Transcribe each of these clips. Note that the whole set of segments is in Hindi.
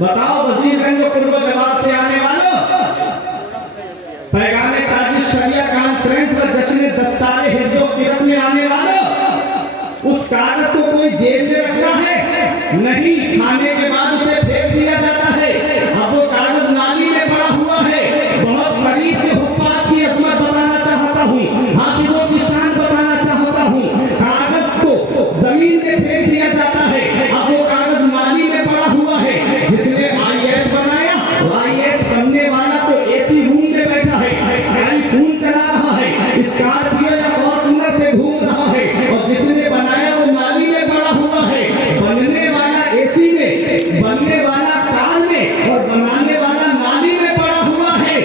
बताओ वजीरगंज पूर्व जवाब से आने वालों, पैगाम ताजिश शरिया कॉन्फ्रेंस व जश्न दस्तारे हिफ्ज़ो किरत में आने वालों, उस कागज को कोई जेब में रखना है नहीं, खाने के बाद उसे फेंक दिया जाता है। अब वो कागज नाली में पड़ा हुआ है। बहुत करीब से हुफ्फाज की अजमत बताना चाहता हूँ, हाफिजों की शान बताना चाहता हूँ। कागज को जमीन में फेंक दिया जाता है, अब वो कागज नाली में पड़ा हुआ है। जिसने IAS बनाया, IAS बनने वाला तो एसी रूम में बैठा है, टेलीफोन चला रहा है, स्कॉर्पियो या फॉर्च्यूनर से घूम रहा है, और जिसने बनाया वो नाली में पड़ा हुआ है। बनने वाला एसी में, बनने वाला कार में, और बनाने वाला नाली में पड़ा हुआ है।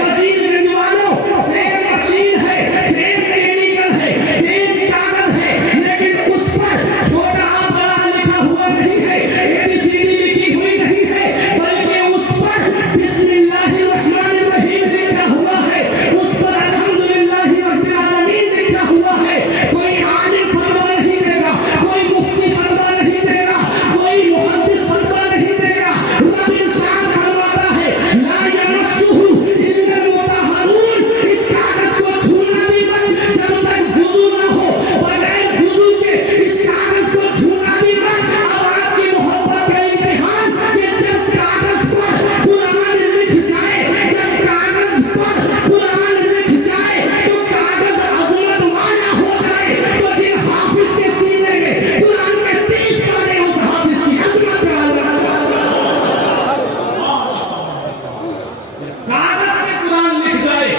वजीरगंज वालों, सेम मशीन है, सेम केमिकल है, सेम कागज है, लेकिन उस पर छोटा और बड़ा लिखा हुआ नहीं है, ABCD लिखी हुई नहीं है, बल्कि उस पर बिस्मिल्लाहिर्रहमानिर्रहीम लिखा हुआ है, उस पर अल्हम्दुलिल्लाहि रब्बिल आलमीन लिखा हुआ है। कोई आलिम फतवा नहीं देगा, कोई मुफ्ती फतवा नहीं देगा, कोई मुहद्दिस फतवा नहीं देगा। रब इंसान फरमाता है ला यमस्सुहु इल्लल मुतहहरून, इस कागज को छूना भी मत जब तक वुजू न हो, बगैर वुजू के इस कागज को छूना भी मत। अब आपकी मोहब्बत का इम्तिहान कि जब कागज पर कुरान लिख जाए, जब कागज पर कुरान लिख जाए तो कागज अजमत वाला हो जाए, तो जिन हाफिज के सीने में कुरान के 30 पारे, उस हाफिज की अजमत कागज पे कुरान लिख जाए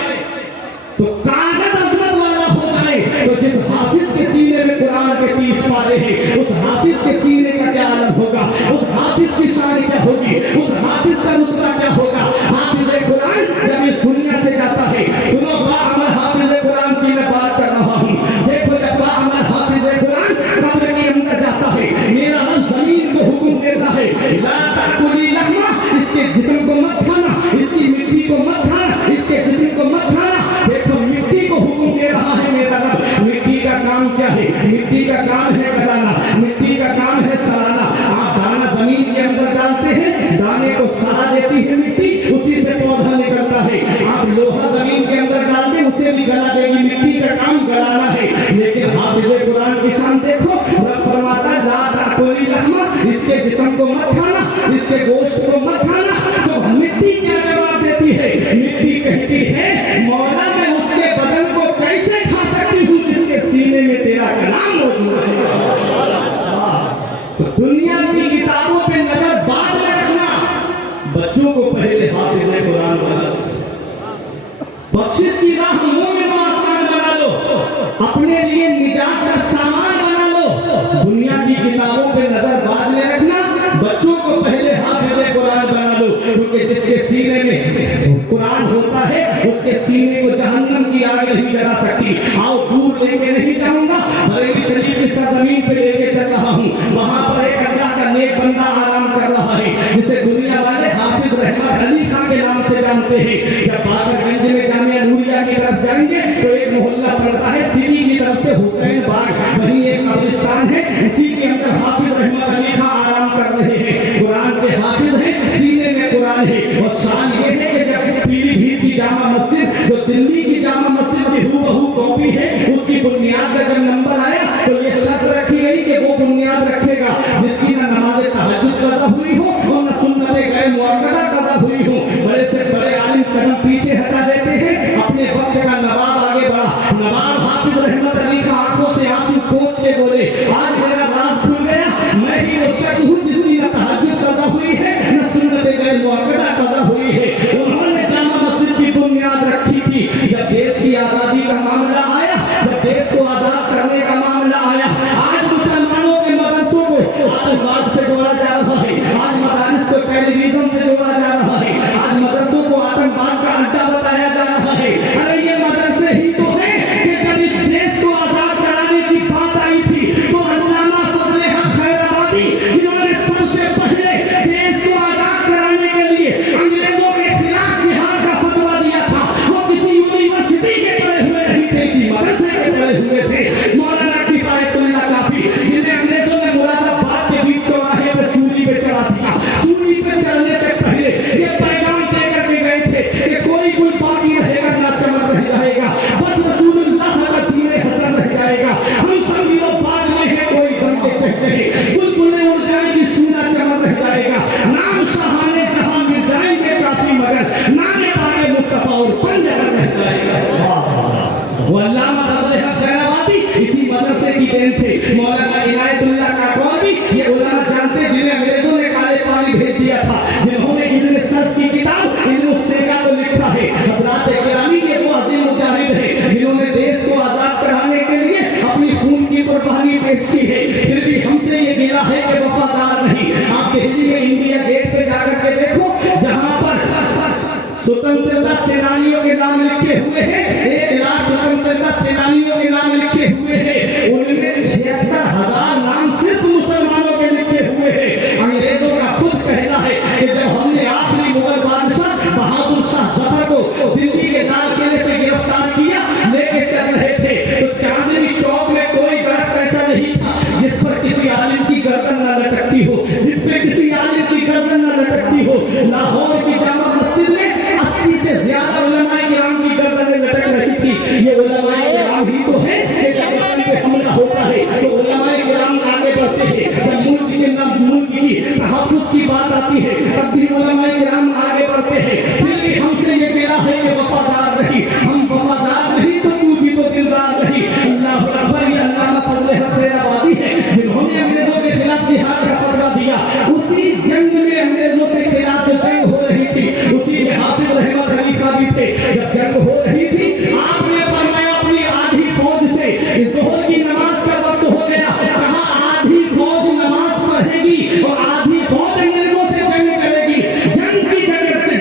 तो कागज अजमत वाला हो जाए, तो जिस हाफिज के सीने में कुरान के 30 पारे हैं, उस हाफिज के सीने का क्या हालत होगा, उस हाफिज की शान क्या होगी, उस हाफिज का रुतबा क्या होगा। हाफिज कुरान जब इस दुनिया से जाता है, सुनो बाअमल हाफिज कुरान की मैं बात कर रहा हूँ। देखो जब बाअमल हाफिज कुरान कब्र के अंदर जाता है, मेरा रब जमीन को हुक्म देता है ला तअकुली लहमा, इसके जिस्म को मत खाना, इसकी मिट्टी को मत खाना, इसके जिस्म को मत खाना। देखो मिट्टी को हुक्म दे रहा है मेरा रब। मिट्टी का काम क्या है? मिट्टी का काम है गलाना, मिट्टी का काम है सड़ाना। आप दाना जमीन के अंदर डालते हैं, दाने को सड़ा देती है मिट्टी, उसी से पौधा निकलता है। आप लोहा जमीन के अंदर डाल दें, उसे भी गला देगी। मिट्टी का काम गलाना है। लेकिन हाफिज कुरान की शान देखो, रब फरमाता ला तअकुली लहमा, इसके जिस्म को मत खाना, इसके गोश्त को मत खाना। तो मिट्टी क्या जवाब देती है? मिट्टी कहती है मौला मैं उसके बदन को कैसे खा सकती हूँ जिसके सीने में तेरा कलाम मौजूद है। तो दुनिया की किताबों पे नजर बांध रखना, बच्चों को पहले हाफिज कुरान बना लो, बख्शिश की राह मोमिन को आसान बना लो, अपने लिए निजात का सामान बना लो। दुनिया की किताबों पे नजर बांध रखना, बच्चों को पहले हाफिज कुरान बना लो, क्योंकि जिसके सीने में कुरान होता है उसके सीने को जहन्नम की आग नहीं जला सकती। आओ दूर लेके नहीं जाऊंगा, बरेली शरीफ की सरजमीन पे लेके चल रहा हूँ। वहां पर एक अल्लाह का नेक बंदा आराम कर रहा है, जिसे दुनिया वाले हाफिज रहमत अली खान के नाम से जानते हैं। जब बाकरगंज में जामिया नूरिया की तरफ जाएंगे तो एक मोहल्ला पड़ता है सिटी की तरफ से हुसैन बाग, वहीं एक कब्रिस्तान है, इसी के अंदर हाफिज रहमत अली खान आराम कर रहे हैं। कुरान के हाफिज हैं, सीने में कुरान है। और शान ये है कि जब पीलीभीत की जामा मस्जिद, जो दिल्ली की जामा मस्जिद की हूबहू कॉपी है, उसकी बुनियाद का जब नंबर आया तो ये शर्त रखी गई कि वो बुनियाद रखेगा जिसकी न नमाज तहज्जुद कज़ा हुई हो और न सुन्नत गैर मुअक्कदा कज़ा हुई हो। बड़े से बड़े आलिम कदम पीछे हटा देते हैं, अपने वक्त का नवाब आगे बढ़ा। नवाब हाफिज रहमत अली का आंखों से आंसू पोंछ के बोले आज मेरा राज खुल गया, मैं ही वो शख्स हूँ जिसकी न तहज्जुद कज़ा हुई है न सुन्नत गैर मुअक्कदा कज़ा हुई है। उन्होंने जामा मस्जिद की बुनियाद रखी थी। जब देश की आजादी का मामला आया, जब देश को आजाद करने का दिया था, जिन्होंने इल्म सर्फ की किताब इल्म सेगा को लिखा है। हज़रात गिरामी के वो अजीम मुजाहिद है जिन्होंने देश को आजाद कराने के लिए अपनी खून की कुर्बानी पेश की है। फिर भी हमसे ये गिला है कि वफादार नहीं। आप दिल्ली में इंडिया गेट पे जाकर के देखो, जहां पर स्वतंत्रता सेनानियों के नाम लिखे हुए हैं, 1 लाख स्वतंत्रता सेनानियों के नाम लिखे हुए हैं, उनमें 76,000 नाम सिर्फ मुसलमानों के लिखे हुए हैं। अंग्रेजों का खुद कहना है कि जब हमने आखिरी मुगल बादशाह बहादुर शाह जफर को दिल्ली के लाल किले से गिरफ्तार किया, लेके चल रहे थे, तो चांदनी चौक में कोई दरख्त ऐसा नहीं था जिस पर किसी आलिम की गर्दन न लटकती हो, जिस पे किसी आलिम की गर्दन न लटकती हो। लाहौर की जामा मस्जिद में 80 से ज्यादा उलमाए किराम की गर्दनें लटक रही थी। ये उलमाए किराम ही तो है कि जब वतन पे हमला होता है तो उलमाए किराम आगे बढ़ते हैं। जब मुल्क की तहफ़्फ़ुज़ की बात आती है तब भी उलमाए किराम आगे बढ़ते हैं। फिर भी हमसे ये गिला है कि वफादार नहीं। हम वफादार नहीं तो तू भी तो दिलदार नहीं। अल्लाह अकबर, ये अल्लामा फजल हक खैराबादी है जिन्होंने अंग्रेजों के खिलाफ जिहाद का फतवा दिया। उसी जंग में अंग्रेजों से खिलाफ जो जंग हो रही थी, उसी में हाफिज रहमत अली खां भी थे। जब जंग हो रही थी, आपने फरमाया अपनी आधी फौज से ज़ोहर की नमाज का वक्त हो गया, कहा आधी फौज नमाज पढ़ेगी और आधी फौज अंग्रेजों से जंग करेगी।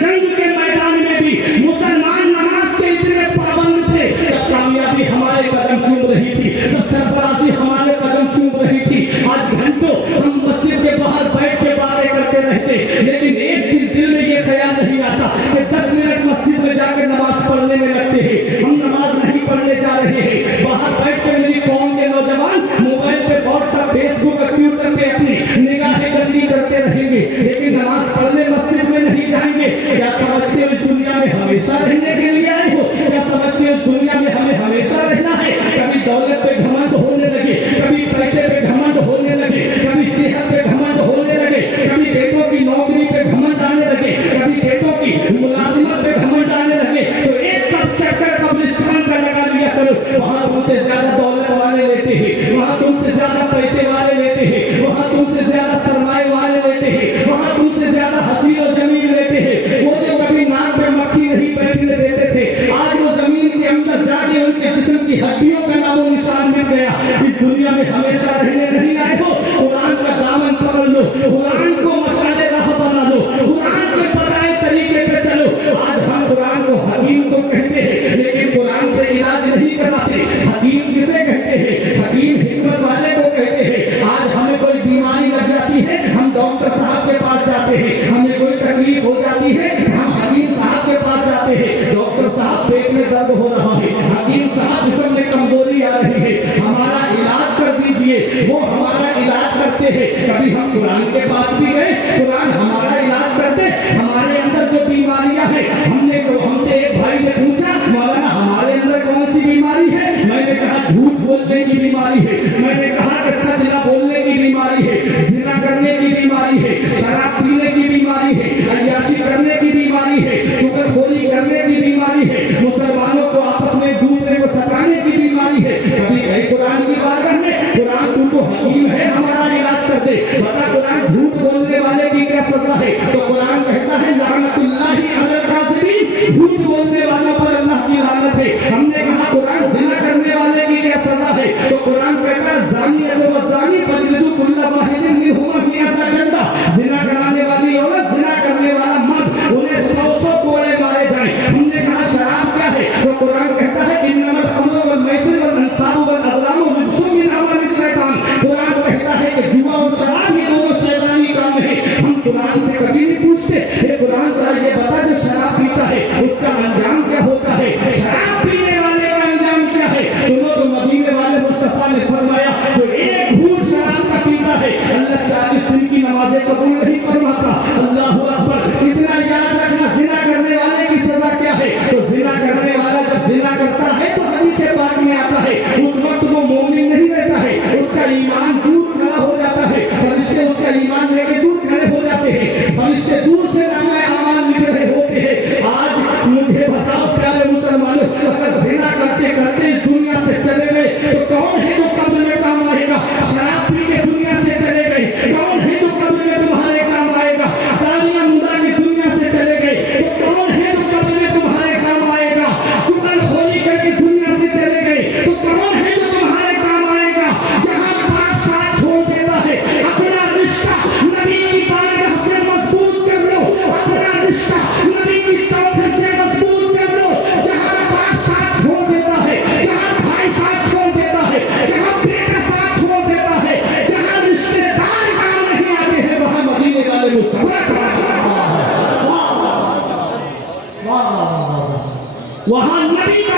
जंग के मैदान में भी मुसलमान नमाज के इतने पाबंद थे, तब कामयाबी हमारे कदम चूम रही थी, तब सरफराजी हमारे कदम चूम रही थी। आज घंटों हम मस्जिद के बाहर बैठ के बातें करते रहते, लेकिन एक दिल में ये ख्याल नहीं आता कि 10 मिनट मस्जिद में जाकर नमाज पढ़ने में लगते हैं। हम नमाज नहीं पढ़ने जा रहे हैं। बाहर बैठ के मेरी कौम के नौजवान मोबाइल पे व्हाट्सएप फेसबुक और ट्विटर पे अपनी निगाहें गंदी करते रहेंगे, लेकिन नमाज पढ़ने मस्जिद में नहीं जाएंगे। क्या समझते हो इस दुनिया में हमेशा रहने के लिए आए हो? क्या समझते हो इस दुनिया में हमें हमेशा रहना है? कभी दौलत पे घमंड होने लगे, कभी पैसे पे घमंड होने लगे, कभी सेहत पे घमंड होने लगे, कभी बेटों की नौकरी पे घमंड आने लगे, कभी बेटों की मुलाजिमत पे घमंड आने लगे, तो एक कप चक्कर कब्रिस्तान का लगा लिया करो। वहां तुमसे ज्यादा दौलत वाले लेते हैं, वहां तुमसे ज्यादा पैसे वाले लेते हैं, वहां तुमसे ज्यादा सरमाए वाले लेते हैं, वहां तुमसे ज्यादा हसीन और जमीन लेते हैं। वो जो कभी नाक पे मक्खी नहीं बैठने देते थे, आज वो जमीन के अंदर जाके उनके जिस्म की हड्डियों का नामो निशान मिल गया। इस दुनिया में हमेशा रहने नहीं आए हो। कुरान का दामन पकड़ लो, कुरान को मशाले राह बना लो, कुरान के बताए तरीके पे चलो। आज हम कुरान को हकीम तो कहते हैं, लेकिन कुरान से इलाज नहीं कराते। हकीम किसे कहते हैं? हकीम हिकमत वाले को कहते हैं। आज हमें कोई बीमारी लग जाती है, हम डॉक्टर साहब के पास जाते हैं। हमें कोई तकलीफ हो जाती है, हम हकीम साहब के पास जाते हैं। डॉक्टर साहब पेट में दर्द हो रहा है, हकीम साहब जिस्म में कमजोरी आ रही है, हमारा इलाज कर दीजिए। वो हमारा इलाज करते हैं। कभी हम कुरान के पास भी गए, कुरान हमारा इलाज करते। हमारे अंदर जो बीमारियां हैं, हमसे एक भाई ने पूछा, मौलाना हमारे अंदर कौन सी बीमारी है? मैंने कहा झूठ बोलने की बीमारी है, मैंने कहा कि सच न बोलने की बीमारी है, जिना करने की बीमारी है, शराब पीने की बीमारी है, अय्याशी करने की बीमारी है, चुगलखोरी करने की बीमारी है, मुसलमानों को आपस में एक दूसरे को सताने की बीमारी है। कभी गए कुरान की बारगाह में, कुरान तुमको हकीम है, हमारा इलाज कर दे। बता कुरान झूठ बोलने वाले की क्या सजा है? तो कुरान कहता है लानतुल्लाहि अलल काज़िबीन, झूठ बोलने वालों पर अल्लाह की लानत है। हमने कहा कुरान जिना करने वाले की क्या सजा है? तो कुरान कहता है ज़ानी व ज़ानी फजलिदू कुल्ला वाहिदिन मिनहुमा मिअता जल्दा, जिना कराने वाली औरत, जिना करने वाला मर्द, उन्हें 100 कोड़े मारे जाए। हमने कहा शराब क्या है? तो कुरान कहता है इन्नमल खम्रु वल मैसिर वल अंसाबु वल अज़लामु रिज्सुम मिन अमलिश शैतान। कुरान कहता है कि जुआ और शराब ये दोनों शैतानी काम है। हम कुरान से कभी नहीं पूछते, ये कुरान का ये बता जो शराब पीता है उसका अंजाम क्या होता है? शराब पीने वाले का अंजाम क्या है? सुनो तो मदीने वाले मुस्तफा ने फरमाया जो एक घूंट शराब का पीता है, अल्लाह 40 दिन की नमाजें कबूल नहीं फरमाता। अल्लाहू अकबर। इतना याद रखना, जिना करने वाले की सजा क्या है? तो जिना करने वाला जब जिना करता है तो हदीस से पाक में आता है, उस वक्त वो मोमिन नहीं रहता है, उसका ईमान दूर खड़ा हो जाता है। फरिश्ते उसका ईमान लेके दूर खड़े हो जाते हैं, फरिश्ते दूर से वहां नबी